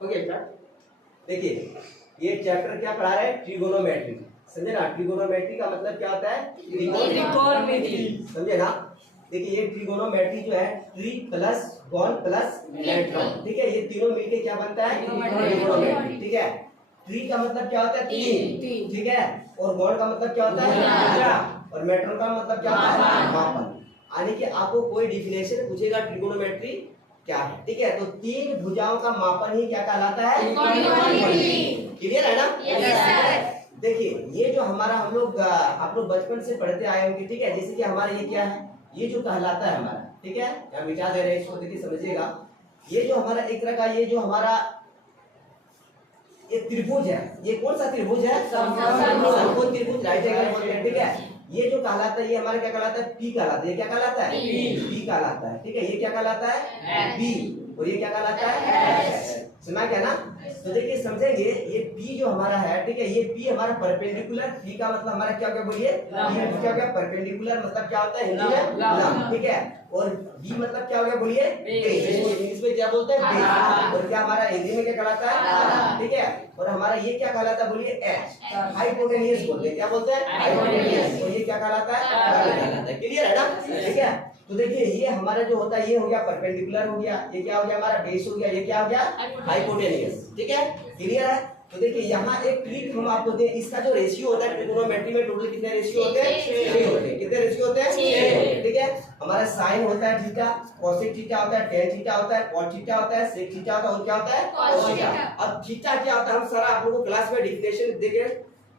Okay start. देखिए ये chapter क्या पढ़ा रहा है, ट्रिगोनोमेट्री। समझे ना, ट्रिगोनोमेट्री का मतलब क्या होता है, त्रिकोणमिति। समझे ना। देखिए ये ट्रिगोनोमेट्री जो है, ट्री प्लस गोन प्लस मेट्रॉन, ठीक है, ये तीनों मिलके क्या बनता है, ट्रिगोनोमेट्री। ठीक है, ट्री का मतलब क्या होता है, तीन, ठीक है, और गोन का मतलब क्या होता है, और मेट्रॉन का मतलब क्या होता है, मापन। यानी कि आपको कोई डिफिनेशन पूछेगा ट्रिगोनोमेट्री क्या है, ठीक है, तो तीन भुजाओं का मापन ही क्या कहलाता है, क्लियर है ना। Yes sir. देखिए ये जो हमारा हम लोग आप लोग बचपन से पढ़ते आए होंगे, ठीक है, जैसे कि हमारे ये क्या है, ये जो कहलाता है हमारा, ठीक है, हम मिटा दे रहे हैं इसको, देखिए समझिएगा। ये जो हमारा एक तरह का ये जो हमारा ये त्रिभुज है, ये कौन सा त्रिभुज है, समकोण त्रिभुज, राइट एंगल बोलते हैं, ठीक है। ये जो कहलाता है, ये हमारा क्या कहलाता है, पी कहलाता है। ये क्या कहलाता है, पी कहलाता है, ठीक है। ये क्या कहलाता है, बी, और ये क्या कहलाता है, सुना क्या ना। तो देखिए समझेंगे, ये P जो हमारा है, ठीक है, ये P हमारा परपेंडिकुलर, P का मतलब हमारा क्या क्या बोलिए, क्या क्या परपेंडिकुलर मतलब क्या होता है हिंदी में, लंब, ठीक है, और B मतलब क्या हो गया बोलिए, इंग्लिश में क्या बोलते हैं, बेस, और क्या हमारा हिंदी में क्या कहलाता है, ठीक है, और हमारा ये क्या कहलाता है बोलिए, H, हाइपोटेनियस बोलते हैं, क्या बोलते हैं, हाइपोटेनियस, और ये क्या कहलाता है, क्लियर है ना, ठीक है। तो देखिए ये हमारा जो होता है, ये हो गया परपेंडिकुलर हो गया, ये क्या हो गया हमारा बेस हो गया, ये क्या हो गया हाइपोटेनियस, ठीक है, क्लियर है। तो देखिए यहाँ एक ट्रिक हम आपको दें, इसका जो रेशियो होता है ट्रिगोनोमेट्री में टोटल कितने रेशियो होते हैं, 6 होते हैं। कितने रेशियो होते हैं, 6, ठीक है। हमारा साइन होता है थीटा, कोसेक थीटा होता है, टेन थीटा होता है, कॉट थीटा होता है, सेक थीटा होता है, और क्या होता है, कॉस थीटा। अब थीटा क्या होता है, हम सारा आप लोगों को क्लास में डिफिनेशन देके,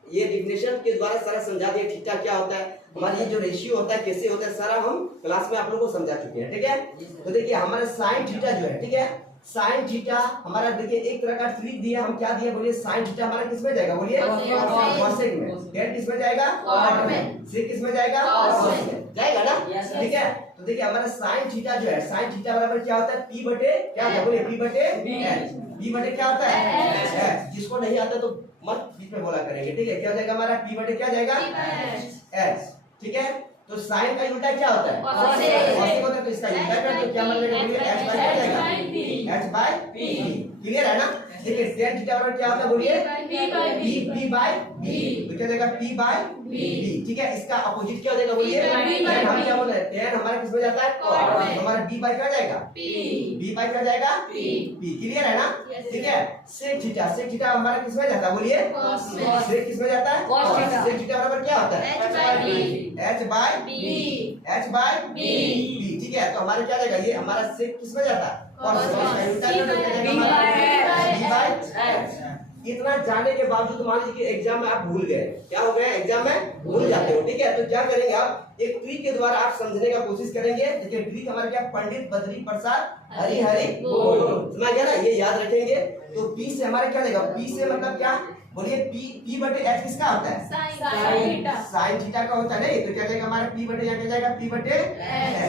ये डिफिनेशन के द्वारा सारा समझा दिया, थीटा क्या होता है, हमारा ये जो रेशियो होता है कैसे होता है, सारा हम क्लास में आप लोगों को समझा चुके हैं, ठीक है। तो देखिए हमारा साइन थीटा जो है, ठीक है, साइन थीटा हमारा देखिए एक तरह का ट्रिक दिया, हम क्या दिया बोलिए, साइन थीटा हमारा किस में जाएगा बोलिए, कोसेक में, टेन किस में जाएगा, कॉट में, सेक किस में जाएगा, कॉस में जाएगा ना, ठीक है। तो देखिए हमारा साइन थीटा जो है, साइन थीटा बराबर क्या होता है, P बटे क्या होता है बोलिए, P बटे H, P बटे क्या होता है, H, जिसको नहीं आता तो मत बीच में बोला करेंगे, ठीक है। क्या हो जाएगा हमारा, P बटे क्या जाएगा, H, ठीक है। तो साइन का उल्टा क्या होता है, कोसेक होता है, तो इसका उल्टा कर तो क्या बन जाएगा बोलिए, H बाय क्या जाएगा, H बाय P, क्लियर है ना। देखिए टेन थीटा बराबर क्या होता है बोलिए, P बाय B, तो क्या जाएगा P बाय B, ठीक है। इसका अपोजिट क्या हो जाएगा बोलिए, हम क्या बोल रहे हैं, टेन हमारा किस में जाता है, कॉट, हमारा B बाय क्या जाएगा, B बाय क्या जाएगा, P, क्लियर है ना, ठीक है। सेक थीटा, सेक थीटा हमारा किस में जाता है बोलिए, सेक किस में जाता है, सेक थीटा बराबर क्या होता है, H बाय B, ठीक है। तो हमारा क्या जाएगा, ये हमारा सेक किस में जाता है, इतना जाने के बावजूद मान लीजिए एग्जाम में आप भूल गए, क्या हो गया, एग्जाम में भूल जाते हो, ठीक है। तो क्या करेंगे आप, एक ट्रिक के द्वारा आप समझने का कोशिश करेंगे। देखिए ट्रिक हमारा क्या, पंडित बद्री प्रसाद हरि हरि बोल, समझ गया ना, ये याद रखेंगे। तो P से हमारा क्या देगा, P से मतलब क्या बोलिए, P बटे H किसका होता है, साइन थीटा का होता है, नहीं तो क्या जाएगा हमारा P बटे, यहाँ क्या जाएगा P बटे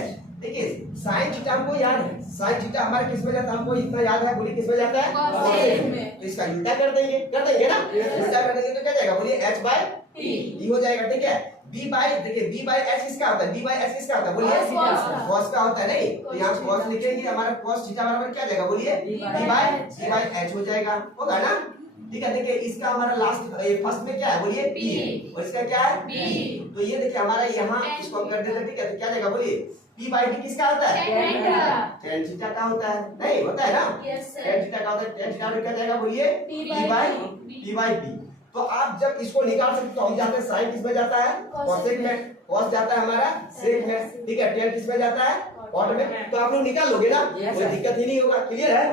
H। देखिए साइन थीटा हमको याद है, साइन थीटा हमारे किस में जाता है, हमको इतना याद है बोलिए, किस में जाता है, कोसेक में, तो इसका उल्टा कर देंगे ना, उल्टा कर देंगे तो क्या जाएगा बोलिए, H बाय P हो जाएगा, ठीक है। B बाय, देखिए B बाय H किसका होता है, B बाय H किसका होता है बोलिए, cos का होता है, नहीं तो यहाँ cos लिखेंगे, हमारा cos थीटा बराबर क्या जाएगा बोलिए, B बाय H हो जाएगा, होगा ना, ठीक है। देखिए इसका हमारा लास्ट फर्स्ट में क्या है बोलिए, P, और इसका क्या है, B, तो ये देखिए हमारा यहाँ इसको हम कर देते हैं, ठीक है। तो क्या जाएगा बोलिए, P बाय B किसका होता है, tan थीटा का होता है, नहीं होता है ना, tan थीटा का होता है, tan थीटा क्या जाएगा बोलिए, P बाय B। तो आप जब इसको निकाल सकते, तो हम जाते हैं साइन किस में जाता है, कोसेक में, कॉस जाता है हमारा सेक में, ठीक है, tan किस में जाता है, कॉट में, तो आप लोग निकाल लोगे ना, कोई दिक्कत ही नहीं होगा, क्लियर है।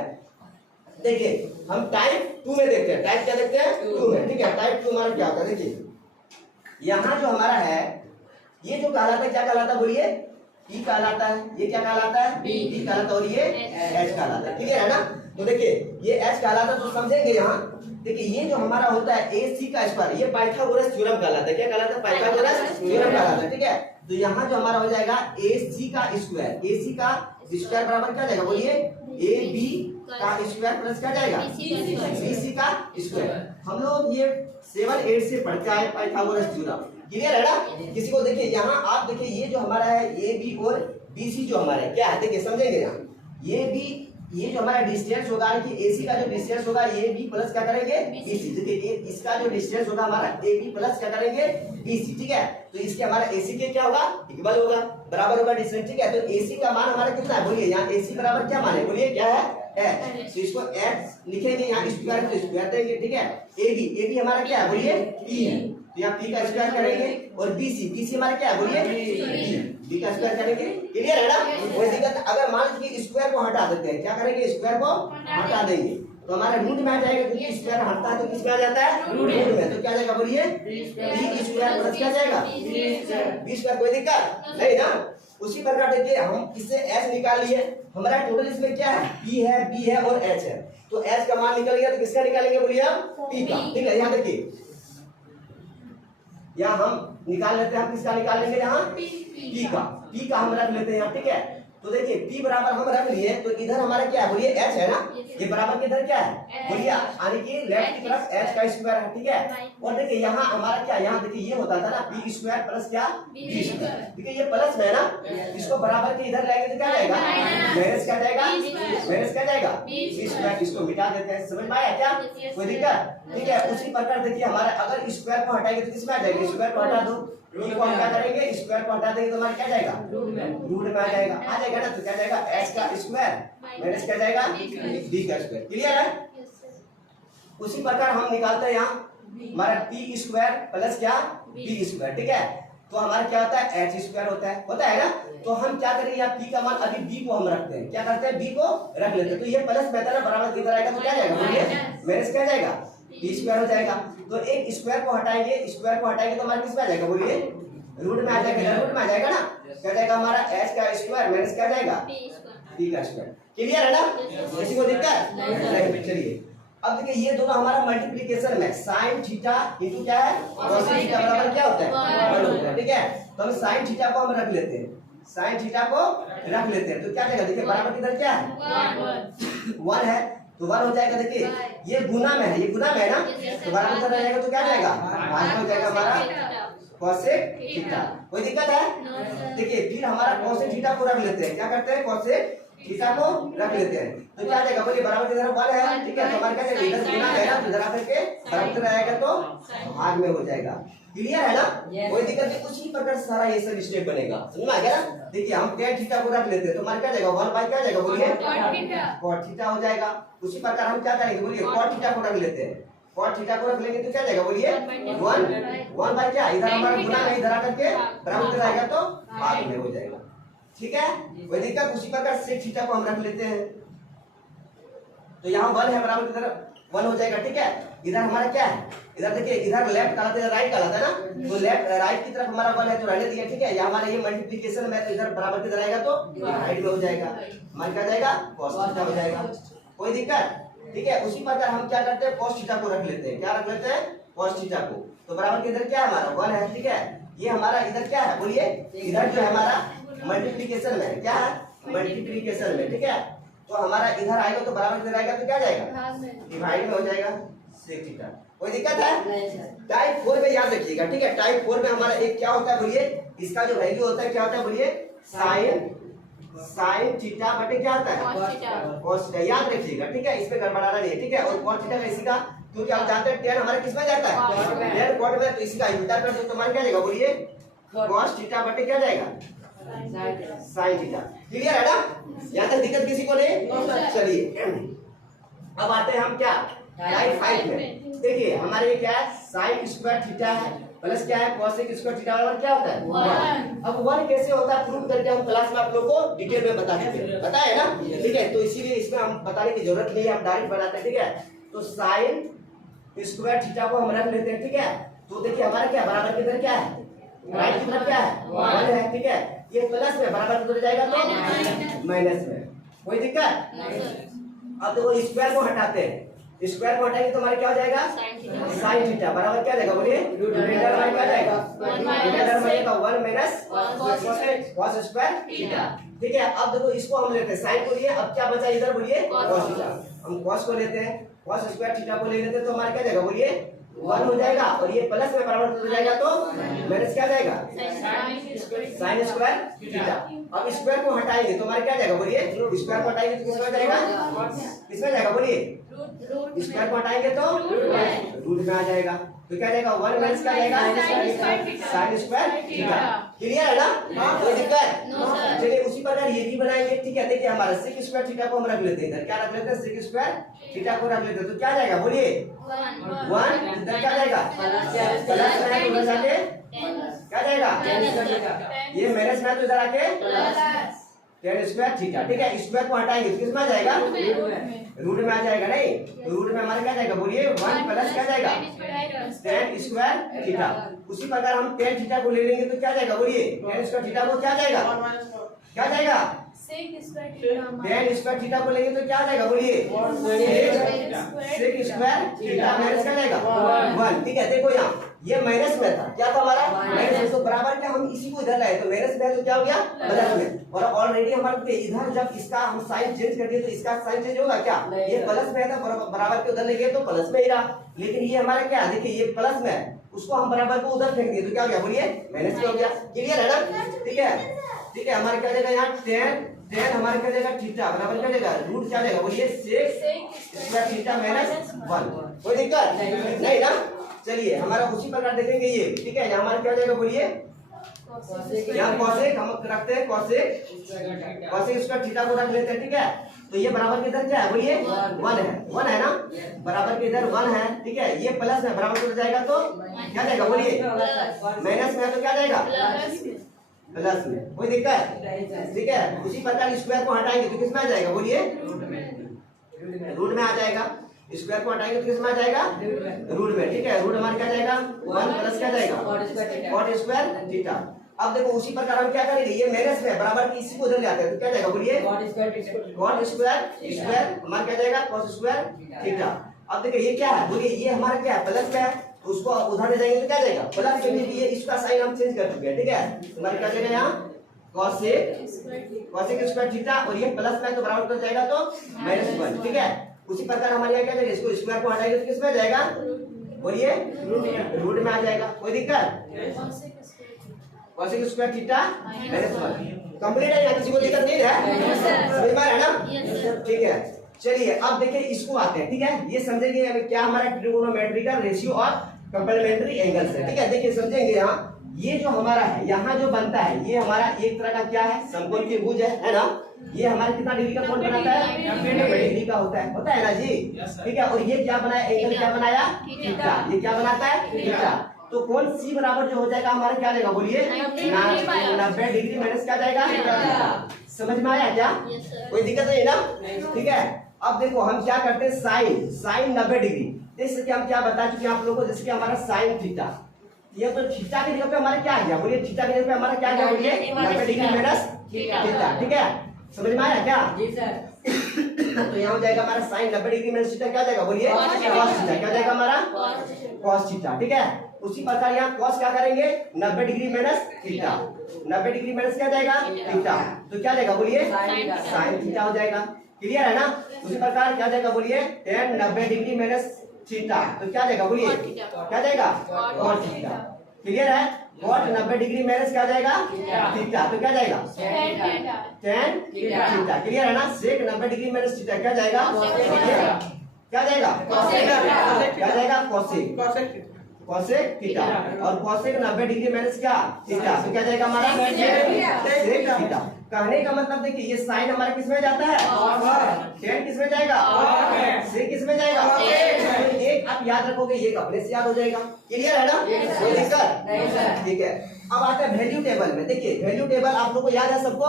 देखिए हम टाइप 2 में देखते हैं, टाइप क्या देखते हैं, 2 में, ठीक है। टाइप 2 हमारा क्या होता है, देखिए यहाँ जो हमारा है, ये जो कहलाता है क्या कहलाता है बोलिए, P कहलाता है, ये क्या कहलाता है, B कहलाता है, और ये H कहलाता है, क्लियर है ना। तो देखिए ये H कहलाता है, तो समझेंगे यहाँ। देखिए ये जो हमारा होता है AC का स्क्वायर, ये पाइथागोरस थ्योरम कहलाता है, क्या कहलाता है, पाइथागोरस थ्योरम कहलाता है, ठीक है। तो यहाँ जो हमारा हो जाएगा AC का स्क्वायर, AC का स्क्वायर बराबर क्या जाएगा बोलिए, AB का स्क्वायर प्लस क्या जाएगा, BC का स्क्वायर। हम लोग ये 7 8 से पढ़ते आए पाइथागोरस थ्योरम, क्लियर है ना। किसी को देखिए यहाँ आप देखिए, ये जो हमारा है AB और BC जो हमारा है क्या है, देखिए समझेंगे ना, ये भी ये जो हमारा डिस्टेंस होगा कि AC का जो डिस्टेंस होगा AB प्लस क्या करेंगे BC। देखिए इसका जो डिस्टेंस होगा हमारा AB प्लस क्या करेंगे BC, ठीक है। तो इसके हमारा AC के क्या होगा इक्वल होगा, बराबर होगा डिस्टेंस, ठीक है। तो AC का मान हमारा कितना है बोलिए, यहाँ AC बराबर क्या मान है बोलिए, क्या है h। तो इसको h लिखेंगे, यहाँ स्क्वायर तो स्क्वायर देंगे, ठीक है। AB हमारा क्या है बोलिए P है, तो यहाँ P का स्क्वायर करेंगे और BC हमारा क्या है बोलिए B का स्क्वायर करेंगे। क्लियर है ना, कोई दिक्कत। अगर मान लीजिए स्क्वायर को हटा देते हैं, क्या करेंगे स्क्वायर को हटा देंगे तो हमारा रूट में आ जाएगा, क्योंकि स्क्वायर हटता है तो किस में आ जाता है रूट में। तो क्या जाएगा बोलिए b स्क्वायर प्लस क्या जाएगा b स्क्वायर। कोई दिक्कत नहीं ना। उसी प्रकार देखिए हम इससे h निकाल लिए, हमारा टोटल इसमें क्या है p है, b है और h है। तो h का मान निकल गया तो किसका निकालेंगे बोलिए हम p का, ठीक है। यहाँ देखिए यहाँ हम निकाल लेते हैं, हम किसका निकाल लेंगे यहाँ p का हम रख लेते हैं यहाँ, ठीक है। तो देखिए p बराबर हम रख लिए, तो इधर हमारा क्या है बोलिए h है ना, ये बराबर किधर क्या है बोलिए यानी कि लेफ्ट की तरफ h का स्क्वायर है, ठीक है। और देखिए यहाँ हमारा क्या, यहाँ देखिए ये होता था ना p स्क्वायर प्लस क्या b स्क्वायर, ठीक है। ये प्लस में है ना, इसको बराबर के इधर लाएंगे तो क्या जाएगा माइनस क्या जाएगा, माइनस क्या जाएगा b स्क्वायर। इसको मिटा देते हैं, समझ में आया क्या, कोई दिक्कत, ठीक है। उसी प्रकार देखिए हमारा अगर स्क्वायर को हटाएंगे तो किसमें आ जाएगा, स्क्वायर को हटा दो, p को हम क्या करेंगे स्क्वायर को हटा देंगे तो हमारा क्या जाएगा रूट में आ जाएगा ना। तो क्या जाएगा h का स्क्वायर माइनस क्या जाएगा b का स्क्वायर। क्लियर है। उसी प्रकार हम निकालते हैं यहाँ हमारा p स्क्वायर प्लस क्या b स्क्वायर, ठीक है। तो हमारा क्या होता है h स्क्वायर होता है ना। तो हम क्या करेंगे यहाँ p का मान अभी b को हम रखते हैं, क्या करते हैं b को रख लेते हैं। तो ये प्लस मेथड है, बराबर किधर आएगा तो क्या जाएगा बोलिए माइनस क्या जाएगा p स्क्वायर हो जाएगा। तो एक स्क्वायर को हटाएंगे तो हमारा किस में आ जाएगा बोलिए रूट में आ जाएगा, रूट में आ जाएगा ना। क्या जाएगा हमारा h का स्क्वायर माइनस क्या जाएगा p का स्क्वायर। क्लियर है ना, किसी को दिक्कत नहीं। चलिए अब देखिए ये दोनों हमारा मल्टीप्लिकेशन में sin थीटा इनटू क्या है cos थीटा बराबर क्या होता है 1, ठीक है। तो हम sin थीटा को हम रख लेते हैं, sin थीटा को रख लेते हैं। तो क्या जाएगा देखिए बराबर किधर क्या है 1 है, तो 1 हो जाएगा। देखिए ये गुना में है, ये गुना में है ना, तो बराबर किधर जाएगा तो क्या जाएगा भाग में हो जाएगा हमारा cosec थीटा। कोई दिक्कत है। देखिए फिर हमारा cosec थीटा को रख लेते हैं, क्या करते हैं cosec थीटा को रख लेते हैं। तो क्या जाएगा बोलिए बराबर किधर 1 है, ठीक है। तो हमारा क्या जाएगा इधर गुना है ना, तो इधर आकर के बराबर रहेगा तो भाग में हो जाएगा। क्लियर है ना, कोई दिक्कत नहीं। उसी प्रकार सारा ये सब स्टेप बनेगा, समझ में आ गया ना। देखिए हम tan थीटा को रख लेते हैं तो हमारा क्या जाएगा 1 बाय क्या जाएगा बोलिए cot थीटा हो जाएगा। उसी प्रकार हम क्या करेंगे बोलिए cot थीटा को रख लेते हैं, cot थीटा को रख लेंगे तो क्या जाएगा बोलिए 1 बाय क्या, इधर हमारा गुना में इधर आकर के बराबर कर आएगा तो भाग में हो जाएगा, ठीक है। कोई दिक्कत। उसी प्रकार sec थीटा को हम रख लेते हैं, तो यहाँ 1 है बराबर किधर 1 हो जाएगा, ठीक है। इधर हमारा क्या है, इधर देखिए इधर लेफ्ट कहलाता है राइट कहलाता है ना, तो लेफ्ट राइट की तरफ हमारा 1 है तो रहने दिया, ठीक है। यहाँ हमारा ये मल्टीप्लिकेशन में तो इधर बराबर किधर आएगा तो राइट में हो जाएगा, हमारा क्या जाएगा cos थीटा हो जाएगा। कोई दिक्कत, ठीक है। उसी प्रकार हम क्या करते हैं cos थीटा को रख लेते हैं, क्या रख लेते हैं cos थीटा को। तो बराबर के इधर क्या है हमारा 1 है, ठीक है। ये हमारा इधर क्या है बोलिए, इधर जो है हमारा मल्टीप्लिकेशन में, क्या है मल्टीप्लिकेशन में, ठीक है। तो हमारा इधर आएगा तो बराबर किधर आएगा तो क्या जाएगा डिवाइड में हो जाएगा sec थीटा। कोई दिक्कत है। टाइप 4 में याद रखिएगा, ठीक है। टाइप 4 में हमारा एक क्या होता है बोलिए, इसका जो वैल्यू होता है क्या होता है बोलिए sin थीटा बटे क्या होता है cos थीटा, याद रखिएगा, ठीक है। इसमें गड़बड़ाना नहीं है, ठीक है। और cos थीटा का इसी का, क्योंकि आप जानते हैं tan हमारे किस में जाता है tan cot में, तो इसी का उल्टा कर दो तो हमारा क्या जाएगा बोलिए cos थीटा बटे क्या जाएगा sin थीटा। क्लियर है ना, यहाँ तक दिक्कत किसी को नहीं। चलिए अब आते हैं हम क्या टाइप 5 में। देखिए हमारे ये क्या है sin स्क्वायर थीटा है प्लस क्या है cosec स्क्वायर थीटा बराबर क्या होता है 1। अब 1 कैसे होता है प्रूव करके हम क्लास में आप लोगों को डिटेल में बता चुके हैं, पता है ना, ठीक है। तो इसीलिए इसमें हम बताने की जरूरत नहीं है, हम डायरेक्ट बनाते हैं, ठीक है। तो sin स्क्वायर थीटा को हम रख लेते हैं, ठीक है। तो देखिए हमारा क्या बराबर किधर क्या है राइट की तरफ क्या है 1 है, ठीक है। ये प्लस में बराबर किधर जाएगा तो माइनस में, कोई दिक्कत। अब तो वो स्क्वायर को हटाते हैं, स्क्वायर को हटाएंगे तो हमारा क्या हो जाएगा sin थीटा बराबर क्या जाएगा बोलिए डिवाइडेड बाय क्या जाएगा डिवाइडेड बाय का 1 माइनस cos स्क्वायर थीटा, ठीक है। अब देखो इसको हम लेते हैं sin को लिए, अब क्या बचा इधर बोलिए cos थीटा। हम cos को लेते हैं, cos स्क्वायर थीटा को ले लेते हैं तो हमारा क्या जाएगा बोलिए 1 हो जाएगा और ये प्लस में परिवर्तित हो जाएगा तो माइनस क्या जाएगा साइन स्क्वायर थीटा। अब स्क्वायर को हटाएंगे तो हमारा क्या जाएगा बोलिए, स्क्वायर को हटाएंगे तो किसमें जाएगा, किसमें जाएगा बोलिए, स्क्वायर को हटाएंगे तो रूट में आ जाएगा। तो क्या जाएगा 1 माइनस क्या जाएगा साइन स्क्वायर थीटा। क्लियर है ना, कोई दिक्कत? चलिए उसी प्रकार ये भी बनाएंगे। ठीक है, देखिए हमारा सेक स्क्वायर थीटा को हम रख लेते हैं इधर, क्या रख लेते हैं सेक स्क्वायर थीटा को रख लेते हैं। तो क्या जाएगा बोलिए 1 इधर क्या जाएगा प्लस में है तो उधर जाके क्या जाएगा ये माइनस में है तो इधर आके tan स्क्वायर थीटा। ठीक है, स्क्वायर को हटाएंगे तो किसमें आ जाएगा रूट में आ जाएगा। नहीं तो रूट में हमारा क्या जाएगा बोलिए 1 प्लस क्या जाएगा tan स्क्वायर थीटा। उसी प्रकार हम tan थीटा को ले लेंगे तो क्या जाएगा बोलिए tan स्क्वायर थीटा को क्या जाएगा sec square theta. tan square theta को लेंगे तो क्या जाएगा बोलिए सेक स्क्वायर थीटा माइनस क्या जाएगा 1। ठीक है, देखो यहाँ ये माइनस में था, क्या था हमारा माइनस में, तो बराबर क्या हम इसी को इधर लाए तो माइनस में है तो क्या हो गया प्लस में। और ऑलरेडी हमारे इधर जब इसका हम साइन चेंज कर दिए तो इसका साइन चेंज होगा क्या, ये प्लस में था बराबर के उधर ले गए तो प्लस में ही रहा। लेकिन ये हमारा क्या देखिए ये प्लस में है उसको हम बराबर को उधर फेंक दिए तो क्या हो गया बोलिए माइनस में हो गया। क्लियर है ना, ठीक है। ठीक है, हमारे क्या जाएगा यहाँ tan हमारे क्या जाएगा थीटा बराबर क्या जाएगा रूट क्या जाएगा बोलिए सेक स्क्वायर थीटा माइनस 1। कोई दिक्कत नहीं ना। चलिए हमारा उसी प्रकार देखेंगे ये। ठीक है, यहाँ हमारा क्या जाएगा बोलिए यहाँ कॉसेक हम रखते हैं कॉसेक स्क्वायर थीटा को रख लेते हैं। ठीक है, तो ये बराबर के इधर क्या है बोलिए 1 है ना, बराबर के इधर 1 है। ठीक है, ये प्लस में बराबर हो जाएगा तो क्या जाएगा बोलिए माइनस में है तो क्या जाएगा प्लस में। कोई दिक्कत? ठीक है, उसी प्रकार स्क्वायर को हटाएंगे तो किसमें आ जाएगा बोलिए रूट में आ जाएगा। स्क्वायर को हटाएंगे तो किसमें आ जाएगा रूट में। ठीक है, रूट हमारा क्या जाएगा 1 प्लस क्या जाएगा cot स्क्वायर थीटा। अब देखो उसी प्रकार हम क्या करेंगे ये माइनस में बराबर की इसी को उधर ले आते हैं तो क्या जाएगा बोलिए cot स्क्वायर हमारा क्या जाएगा cos स्क्वायर थीटा। अब देखिए ये क्या है बोलिए ये हमारा क्या है प्लस में है तो उसको उधर ले जाएंगे तो क्या जाएगा प्लस में, ये इसका साइन हम चेंज कर चुके हैं। ठीक है, हमारा क्या जाएगा यहाँ cosec स्क्वायर थीटा और ये प्लस में तो बराबर हो जाएगा तो -1। ठीक है, उसी प्रकार हमारे यहाँ क्या जाएगा इसको स्क्वायर को हटाएंगे तो किसमें जाएगा बोलिए रूट में आ जाएगा। कोई दिक्कत? cosec स्क्वायर थीटा -1 कंप्लीट है, यहाँ किसी को दिक्कत नहीं है, समझ में आया ना। ठीक है, चलिए अब देखिए इसको आते हैं। ठीक है, ये समझेंगे अभी क्या हमारा ट्रिगोनोमेट्रिकल रेशियो और कंप्लीमेंट्री एंगल्स है। ठीक है, देखिए समझेंगे यहाँ ये जो हमारा है यहाँ जो बनता है ये हमारा एक तरह का क्या है समकोण त्रिभुज है ना। ये हमारे कितना डिग्री का कोण बनाता है 90 डिग्री का होता है ना जी। ठीक है, और ये क्या बनाया एंगल क्या बनाया थीटा, ये क्या बनाता है थीटा। तो कोण C बराबर जो हो जाएगा हमारा क्या जाएगा बोलिए 90 डिग्री माइनस क्या जाएगा। समझ में आया क्या, कोई दिक्कत नहीं ना। ठीक है, अब देखो हम क्या करते हैं साइन 90 डिग्री। जैसे कि हम क्या बता चुके हैं आप लोगों को, जैसे कि हमारा साइन थीटा ये तो थीटा के जगह पे हमारा क्या आ गया बोलिए थीटा के जगह पे हमारा क्या आ गया बोलिए 90 डिग्री माइनस थीटा। ठीक है, समझ में आया क्या जी सर। तो यहाँ हो जाएगा हमारा साइन 90 डिग्री माइनस थीटा क्या जाएगा बोलिए cos थीटा, क्या जाएगा हमारा cos थीटा। ठीक है, उसी प्रकार यहाँ cos क्या करेंगे 90 degree minus theta, 90 degree minus क्या जाएगा थीटा तो क्या जाएगा बोलिए साइन थीटा हो जाएगा। क्लियर है ना। उसी प्रकार क्या जाएगा बोलिए tan 90 डिग्री माइनस थीटा तो क्या जाएगा बोलिए क्या जाएगा cot थीटा। क्लियर है, cot 90 डिग्री माइनस क्या जाएगा थीटा तो क्या जाएगा tan थीटा। क्लियर है ना, sec 90 डिग्री माइनस थीटा क्या जाएगा क्या जाएगा क्या जाएगा cosec थीटा और cosec 90 डिग्री माइनस क्या थीटा तो क्या जाएगा हमारा sec थीटा। कहने का मतलब देखिए ये साइन हमारा किस में जाता है tan किस में जाएगा sec किस में जाएगा। तो एक आप याद रखोगे ये अपने से याद हो जाएगा। क्लियर है ना, कोई दिक्कत? ठीक है, अब आता है वैल्यू टेबल में। देखिए वैल्यू टेबल आप लोगों को याद है सबको।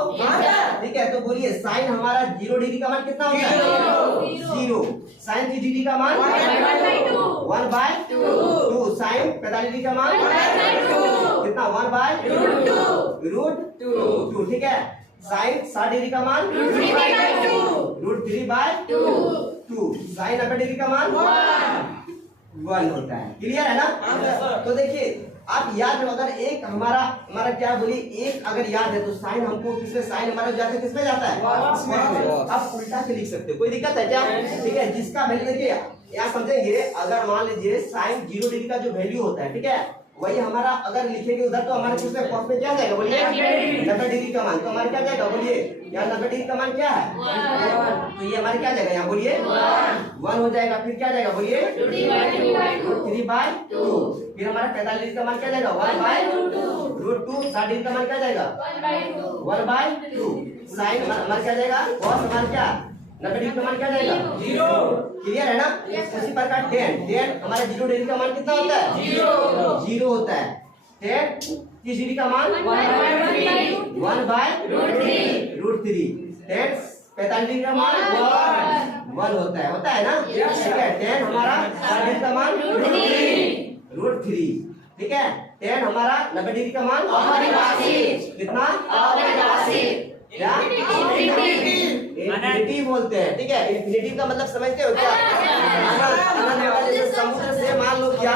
ठीक है, तो बोलिए साइन हमारा 0 डिग्री का मान कितना होता है 0। साइन 3 डिग्री का मान 1/2। साइन 45 डिग्री का मान कितना 1/√2। ठीक है, साइन 60 डिग्री का मान √3/2। साइन 90 डिग्री का मान 1 होता है। क्लियर है ना। तो देखिए आप याद रखो, अगर एक हमारा क्या बोलिए, एक अगर याद है तो साइन हमको किसमें, साइन हमारा जाता है किसमें जाता है, cos में। आप उल्टा के लिख सकते हो, कोई दिक्कत है क्या? ठीक है, जिसका वैल्यू देखिए यहाँ समझेंगे, अगर मान लीजिए साइन 0 डिग्री का जो वैल्यू होता है, ठीक है, वही हमारा अगर लिखेंगे उधर तो हमारे किसमें, cos में क्या जाएगा बोलिए, 90 डिग्री का मान। तो हमारा क्या जाएगा बोलिए, यहाँ 90 डिग्री का मान क्या है, तो ये हमारे क्या जाएगा यहाँ बोलिए 1 हो जाएगा। फिर क्या जाएगा बोलिए 3/2। फिर हमारा 45 डिग्री का मान क्या जाएगा 1/√2। 60 डिग्री का मान क्या जाएगा 1/2। साइन हमारा क्या जाएगा, cos हमारा क्या 90 डिग्री का मान क्या जाएगा 0। क्लियर है ना? उसी प्रकार tan हमारा 0 डिग्री का मान कितना होता है 0 होता है। tan 30 डिग्री का मान 1/√3। tan 45 डिग्री का मान 1 होता है ना? ठीक है, tan हमारा 60 डिग्री का मान √3। ठीक है, tan हमारा 90 डिग्री का मान कितना, क्या इन्फिनिटी बोलते हैं। ठीक है, इन्फिनिटी का मतलब समझते हो क्या? जैसे समुद्र से मान लो क्या,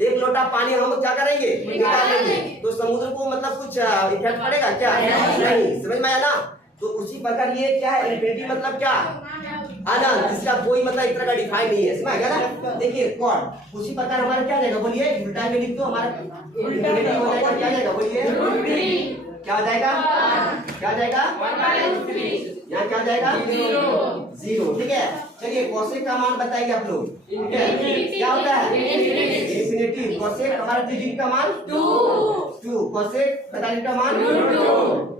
एक लोटा पानी हम क्या करेंगे, निकाल लेंगे, तो समुद्र को मतलब कुछ इफेक्ट पड़ेगा क्या? नहीं, समझ में आया ना? तो उसी प्रकार ये क्या है, इन्फिनिटी मतलब क्या, अनंत, इसका कोई मतलब इस तरह का डिफाइन नहीं है, समझ गया ना? देखिए कॉड उसी प्रकार हमारा क्या जाएगा बोलिए, उल्टा में लिख दो, हमारा इन्फिनिटी हो जाएगा क्या जाएगा बोलिए, क्या हो जाएगा, क्या जाएगा 1/√3। यहाँ क्या जाएगा 0। ठीक है, चलिए कोसेक का मान बताएंगे आप लोग। ठीक है, क्या होता है इन्फिनिटी। कोसेक हमारा 3 डिग्री का मान 2। कोसेक 45 का मान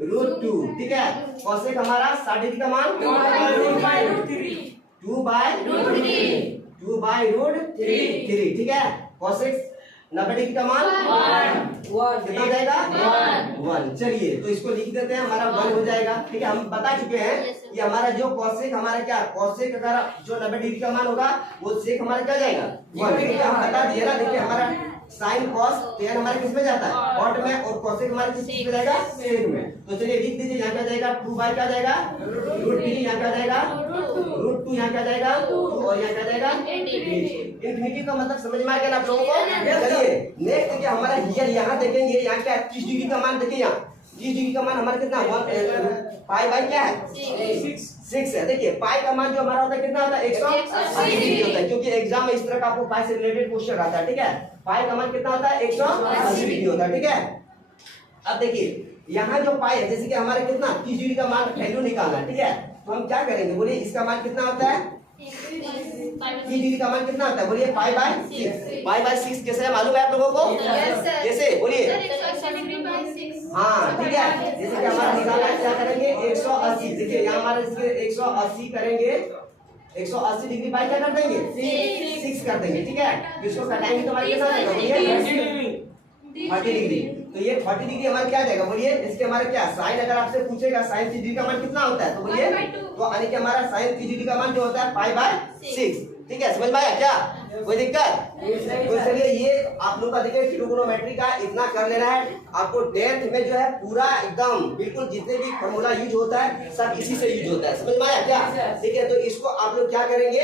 √2। ठीक है, कोसेक हमारा 60 डिग्री का मान 2/√3। ठीक है, कोसेक 90 डिग्री का मान 1 कितना जाएगा 1। चलिए तो इसको लिख देते हैं, हमारा 1 हो जाएगा। ठीक है, हम बता चुके हैं कि हमारा जो कोसेक हमारा क्या, कोसेक अगर जो 90 डिग्री का मान होगा वो सेक हमारा क्या जाएगा 1। ठीक है, हम बता दिए ना। देखिए हमारा साइन cos tan हमारे किस में जाता है कॉट में, और कोसेक हमारे किस में जाएगा सेक में। तो चलिए लिख दीजिए, यहाँ क्या जाएगा 2 क्या जाएगा √3, यहाँ क्या जाएगा √2, यहाँ क्या जाएगा 2, और यहाँ क्या जाएगा इन्फिनिटी का मतलब समझ में आ गया ना आप लोगों को? चलिए नेक्स्ट देखिए हमारा हियर, यहाँ देखेंगे यहाँ क्या 30 डिग्री का मान, देखिए यहाँ 30 डिग्री का मान हमारा कितना पाई बाई क्या है 6 है। देखिए पाई का मान जो हमारा होता है कितना होता है 180 डिग्री होता है, क्योंकि एग्जाम में इस तरह का आपको पाई से रिलेटेड क्वेश्चन आता है। ठीक है, पाई का मान कितना होता है 180 डिग्री होता है। ठीक है, अब देखिए यहाँ जो पाई है, जैसे कि हमारे कितना 30 डिग्री का मान वैल्यू निकालना है। ठीक है, तो हम क्या करेंगे बोलिए, इसका मान कितना होता है 30 डिग्री का मान कितना होता है बोलिए पाई/6 कैसे है मालूम है आप लोगों को? कैसे बोलिए? हाँ ठीक है, जैसे कि हमारा निकालना है, क्या करेंगे 180। देखिए यहाँ हमारा इसके 180 करेंगे, 180 डिग्री बाई क्या कर देंगे 6 कर देंगे। ठीक है, इसको घटाएंगे तो हमारे कितना आएगा बोलिए 30 डिग्री। तो ये 30 डिग्री हमारा क्या जाएगा बोलिए, इसके हमारे क्या साइन, अगर आपसे पूछेगा साइन 30 डिग्री का मान कितना होता है तो बोलिए, तो यानी कि हमारा साइन 30 डिग्री का मान जो होता है पाई/6। ठीक है, समझ में आया क्या, कोई दिक्कत? तो चलिए ये आप लोग का देखिए ट्रिगोनोमेट्री का इतना कर लेना है। आपको 10th में जो है पूरा एकदम बिल्कुल जितने भी फॉर्मूला यूज होता है सब इसी से यूज होता है, समझ में आया क्या? ठीक है, तो इसको आप लोग क्या करेंगे